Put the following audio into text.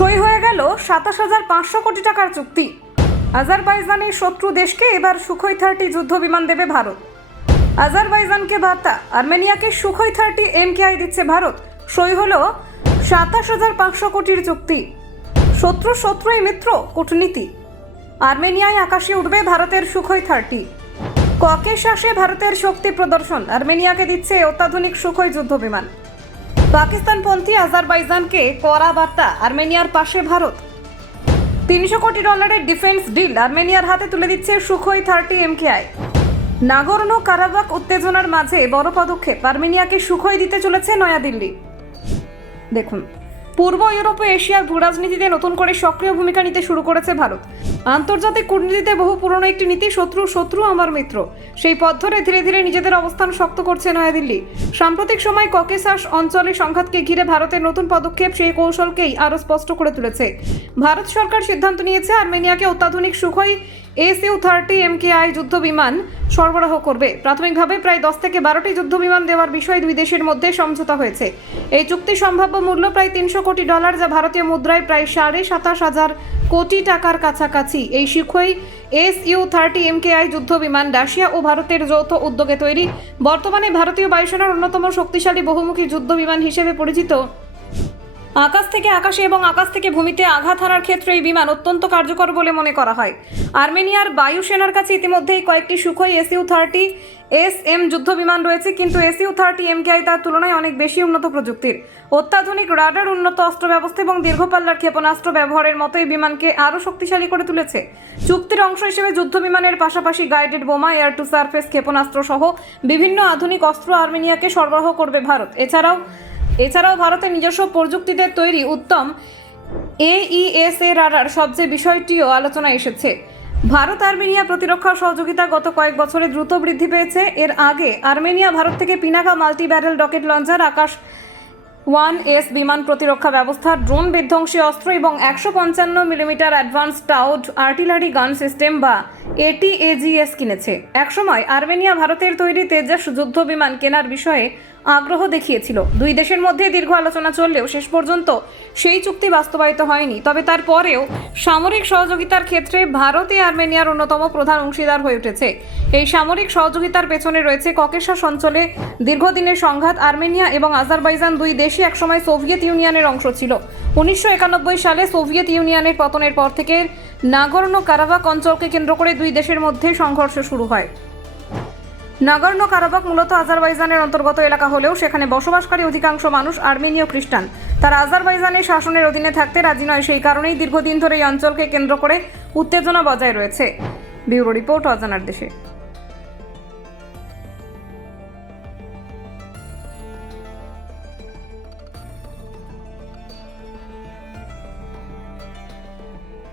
সই হয়ে গেল ২৭,৫০০ কোটি টাকার চুক্তি। আজারবাইজানের শত্রু দেশকে এবার সুখোই 30 যুদ্ধ বিমান দেবে ভারত। আজারবাইজানকে বার্তা, আর্মেনিয়াকে সুখোই 30 MKI দিচ্ছে ভারত। সই হলো ২৭,৫০০ কোটির চুক্তি। শত্রুই মিত্র, কূটনীতি। আর্মেনিয়ায় আকাশে উঠবে ভারতের সুখোই 30। ককেশাসে ভারতের শক্তি প্রদর্শন, আর্মেনিয়াকে দিচ্ছে অত্যাধুনিক সুখোই যুদ্ধ বিমান। পাকিস্তানপন্থী আজারবাইজানকে কড়া বার্তা, আর্মেনিয়ার পাশে ভারত। $300 কোটি ডিফেন্স ডিল আর্মেনিয়ার হাতে তুলে দিচ্ছে সুখোই 30 MKI। নাগর্নো কারাবাখ উত্তেজনার মাঝে বড় পদক্ষেপ, আর্মেনিয়াকে সুখোই দিতে চলেছে নয়াদিল্লি। দেখুন, পূর্ব ইউরোপ ও এশিয়ার ভূরাজনীতিতে নতুন করে সক্রিয় ভূমিকা নিতে শুরু করেছে ভারত। আন্তর্জাতিক কূটনীতিতে বহু পুরনো একটি নীতি, শত্রু আমার মিত্র। সেই পথ ধরে ধীরে ধীরে নিজেদের অবস্থান শক্ত করছে নয়াদিল্লি। সাম্প্রতিক সময় ককেসাস অঞ্চলে সংঘাতকে ঘিরে ভারতের নতুন পদক্ষেপ সেই কৌশলকেই আরও স্পষ্ট করে তুলেছে। ভারত সরকার সিদ্ধান্ত নিয়েছে আর্মেনিয়াকে অত্যাধুনিক সুখোই Su-30 MKI যুদ্ধ বিমান সরবরাহ করবে। প্রাথমিকভাবে প্রায় 10 থেকে 12টি যুদ্ধ বিমান দেওয়ার বিষয়ে দুই দেশের মধ্যে সমঝোতা হয়েছে। এই চুক্তি সম্ভাব্য মূল্য প্রায় $300 কোটি, যা ভারতীয় মুদ্রায় প্রায় 27,500 কোটি টাকার কাছাকাছি। এই সুখোই Su-30 MKI যুদ্ধ বিমান রাশিয়া ও ভারতের যৌথ উদ্যোগে তৈরি। বর্তমানে ভারতীয় বায়ুসেনার অন্যতম শক্তিশালী বহুমুখী যুদ্ধ বিমান হিসেবে পরিচিত। আকাশ থেকে আকাশে এবং আকাশ থেকে ভূমিতে আঘাত হানার ক্ষেত্রে এই বিমান অত্যন্ত কার্যকর বলে মনে করা হয়। আর্মেনিয়ার বায়ুসেনার কাছে ইতিমধ্যেই কয়েকটি সুখোই Su-30 SM যুদ্ধ বিমান রয়েছে, কিন্তু Su-30 MKI তার তুলনায় অনেক বেশি উন্নত প্রযুক্তির। অত্যাধুনিক রাডার, উন্নত অস্ত্র ব্যবস্থা এবং দীর্ঘপাল্লার ক্ষেপণাস্ত্র ব্যবহারের মতো এই বিমানকে আরও শক্তিশালী করে তুলেছে। চুক্তির অংশ হিসেবে যুদ্ধ বিমানের পাশাপাশি গাইডেড বোমা, এয়ার টু সারফেস ক্ষেপণাস্ত্র সহ বিভিন্ন আধুনিক অস্ত্র আর্মেনিয়াকে সরবরাহ করবে ভারত। এছাড়াও ভারতের নিজস্ব প্রযুক্তিতে তৈরি উত্তম AESA রাডার সবচেয়ে বিষয়টিও আলোচনায় এসেছে। ভারত আর্মেনিয়া প্রতিরক্ষা সহযোগিতা গত কয়েক বছরে দ্রুত বৃদ্ধি পেয়েছে। এর আগে আর্মেনিয়া ভারত থেকে Pinaka multi barrel rocket launcher, Akash 1S বিমান প্রতিরক্ষা ব্যবস্থা, ড্রোন বিধ্বংসী অস্ত্র এবং 155 millimetre advance towed artillery gun system বা ATAGS কিনেছে। একসময় আর্মেনিয়া ভারতের তৈরি তেজাস যুদ্ধ বিমান কেনার বিষয়ে আগ্রহ দেখিয়েছিল। দুই দেশের মধ্যে দীর্ঘ আলোচনা চললেও শেষ পর্যন্ত সেই চুক্তি বাস্তবায়িত হয়নি। তবে তারপরেও সামরিক সহযোগিতার ক্ষেত্রে ভারতে আর্মেনিয়ার অন্যতম প্রধান অংশীদার হয়ে উঠেছে। এই সামরিক সহযোগিতার পেছনে রয়েছে ককেশাস অঞ্চলে দীর্ঘদিনের সংঘাত। আর্মেনিয়া এবং আজারবাইজান দুই দেশই একসময় সোভিয়েত ইউনিয়নের অংশ ছিল। 1991 সালে সোভিয়েত ইউনিয়নের পতনের পর থেকে নাগর্নো কারাবাখ অঞ্চলকে কেন্দ্র করে দুই দেশের মধ্যে সংঘর্ষ শুরু হয়। নাগর্নো কারাবাখ মূলত আজারবাইজানের অন্তর্গত এলাকা হলেও সেখানে বসবাসকারী অধিকাংশ মানুষ আর্মেনীয় খ্রিস্টান। তারা আজারবাইজানের শাসনের অধীনে থাকতে রাজি নয়। সেই কারণেই দীর্ঘদিন ধরে এই অঞ্চলকে কেন্দ্র করে উত্তেজনা বজায় রয়েছে। ব্যুরো রিপোর্ট, অজানার দেশে।